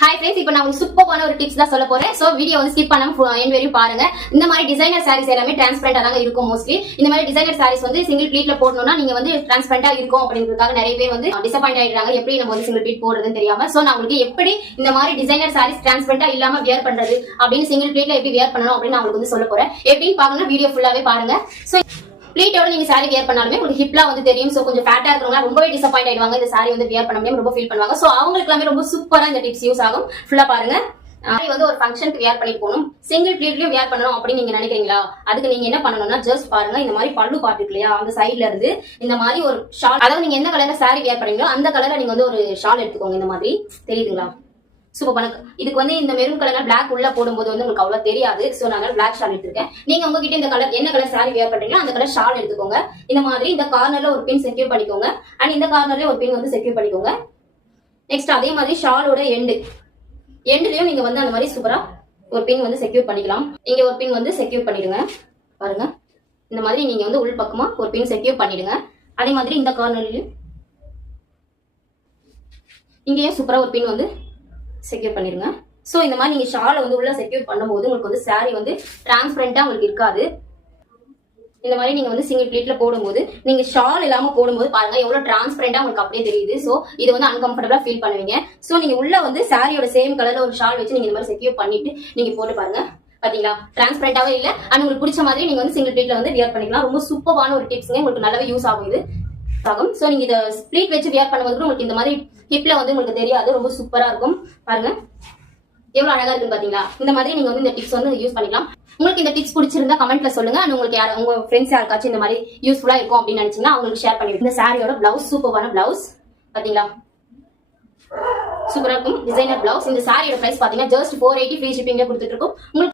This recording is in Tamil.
ஹாய் ஃப்ரெண்ட்ஸ், இப்போ நான் உங்களுக்கு சூப்பரான ஒரு டிப்ஸ் தான் சொல்ல போறேன். சோ வீடியோ வந்து ஸ்கிப் பண்ணாம எண்ட் வரையும் பாருங்க. இந்த மாதிரி டிசைனர் சாரீஸ் எல்லாமே டிரான்ஸ்பரண்டா தான் இருக்கும். மோஸ்ட்லி இந்த மாதிரி டிசைனர் சாரீஸ் வந்து சிங்கிள் ப்ளீட்ல போடணும்னா நீங்க வந்து டிரான்ஸ்பரண்டா இருக்கும் அப்படின்றதுக்காக நிறைய பேர் வந்து டிசப்பாயிண்ட் ஆயிடுறாங்க. எப்படி நம்ம வந்து சிங்கிள் ப்ளீட் போடுறதுன்னு தெரியாம. சோ நான் உங்களுக்கு எப்படி இந்த மாதிரி டிசைனர் சாரீஸ் டிரான்ஸ்பரண்டா இல்லாம வியர் பண்றது அப்படின்னு சிங்கிள் ப்ளீட்ல எப்படி வியர் பண்ணணும் அப்படின்னு நான் உங்களுக்கு வந்து சொல்ல போறேன். எப்படின்னு பாருங்க, வீடியோ ஃபுல்லாவே பாருங்க. சோ ப்ளீட்டோட நீங்க சாரி வியர் பண்ணாலுமே உங்களுக்கு ஹிப்லாம் வந்து தெரியும். சோ கொஞ்சம் ஃபேட்டா இருக்கிறவங்க ரொம்பவே டிசப்பாயிண்ட் ஆயிடுவாங்க. இந்த சாரி வந்து வியர் பண்ண முடியாம ரொம்ப ஃபீல் பண்ணுவாங்க. சோ அவங்களுக்கு எல்லாமே ரொம்ப சூப்பரா இந்த டிப்ஸ் யூஸ் ஆகும். ஃபுல்லா பாருங்க. சாரி வந்து ஒரு ஃபங்க்ஷனுக்கு வியர் பண்ணிட்டு போகணும், சிங்கிள் ப்ளீட்லயும் வியர் பண்ணணும் அப்படின்னு நீங்க நினைக்கிறீங்களா? அதுக்கு நீங்க என்ன பண்ணணும்னா ஜஸ்ட் பாருங்க, இந்த மாதிரி பல்லு பார்ட் இருக்கு இல்லையா, அந்த சைட்ல இருந்து இந்த மாதிரி ஒரு ஷால், அதாவது நீங்க எந்த கலர்ல சாரி வியர் பண்ணீங்களோ அந்த கலர்ல நீங்க வந்து ஒரு ஷால் எடுத்துக்கோங்க. இந்த மாதிரி தெரியுதுங்களா? சூப்பர் பண்ணுங்க. இதுக்கு வந்து இந்த மெரூன் கலர் பிளாக் உள்ள போடும்போது வந்து உங்களுக்கு அவ்வளவு தெரியாது. சோ நான் பிளாக் ஷால் எடுத்துருக்கேன். நீங்க உங்ககிட்ட இந்த கலர் என்ன கலர் சாரி வியர் பண்றீங்களோ அந்த கலர் ஷால் எடுத்துக்கோங்க. இந்த மாதிரி இந்த கார்னர்ல ஒரு பின் செக்யூர் பண்ணிக்கோங்க. அண்ட் இந்த கார்னர்ல ஒரு பின் வந்து செக்யூர் பண்ணிக்கோங்க. நெக்ஸ்ட் அதே மாதிரி ஷாலோட எண்ட்லயும் நீங்க வந்து அந்த மாதிரி சூப்பரா ஒரு பின் வந்து செக்யூர் பண்ணிக்கலாம். இங்க ஒரு பின் வந்து செக்யூர் பண்ணிடுங்க. பாருங்க, இந்த மாதிரி நீங்க வந்து உள் பக்கமா ஒரு பின் செக்யூர் பண்ணிடுங்க. அதே மாதிரி இந்த கார்னர்லயும் இங்கேயும் சூப்பரா ஒரு பின் வந்து செக்யூர் பண்ணிருங்க. சோ இந்த மாதிரி நீங்க ஷாலை வந்து உள்ள செக்யூர் பண்ணும்போது உங்களுக்கு வந்து சாரி வந்து டிரான்ஸ்பரண்டா உங்களுக்கு இருக்காது. இந்த மாதிரி நீங்க வந்து சிங்கிள் ப்ளீட்ல போடும்போது நீங்க ஷால் இல்லாம போடும்போது பாருங்க எவ்வளவு டிரான்ஸ்பரண்டா உங்களுக்கு அப்படியே தெரியுது. சோ இது வந்து அன்கம்ஃபர்டபுளா ஃபீல் பண்ணுவீங்க. சோ நீங்க உள்ள வந்து சாரியோட சேம் கலர்ல ஒரு ஷால் வச்சு நீங்க இந்த மாதிரி செக்யூர் பண்ணிட்டு நீங்க போட்டு பாருங்க. பாத்தீங்களா, டிரான்ஸ்பரண்டாவே இல்ல. அண்ட் உங்களுக்கு பிடிச்ச மாதிரி நீங்க வந்து சிங்கிள் ப்ளீட்ல வந்து வியர் பண்ணிக்கலாம். ரொம்ப சூப்பரான ஒரு டிப்ஸ்ங்க, உங்களுக்கு நல்லாவே யூஸ் ஆகும் இது ஆகும். சோ நீங்க இத ஸ்ப்ளீட் வச்சு வியர் பண்ணும்போது உங்களுக்கு இந்த மாதிரி ஹிப்ல வந்து உங்களுக்கு தெரியாது. ரொம்ப சூப்பரா இருக்கும். பாருங்க எவ்வளவு அழகா இருக்குன்னு பாத்தீங்களா? இந்த மாதிரி நீங்க வந்து இந்த டிப்ஸ் வந்து யூஸ் பண்ணிக்கலாம். உங்களுக்கு இந்த டிப்ஸ் பிடிச்சிருந்தா கமெண்ட்ல சொல்லுங்க. அண்ட் உங்களுக்கு யார் உங்க ஃப்ரெண்ட்ஸ் யாருக்காச்சும் இந்த மாதிரி யூஸ்ஃபுல்லா இருக்கும் அப்படின்னு நினைச்சீங்கன்னா அவங்களுக்கு ஷேர் பண்ணிவிடுங்க. இந்த சாரியோட பிளவுஸ் சூப்பரான பிளவுஸ் பாத்தீங்களா, சூப்பரா இருக்கும் டிசைனர் பிளவுஸ். இந்த சாரியோட பிரைஸ் பாத்தீங்கன்னா ஜஸ்ட் 480 ஃப்ரீ ஷிப்பிங்ல கொடுத்துட்டு இருக்கும். உங்களுக்கு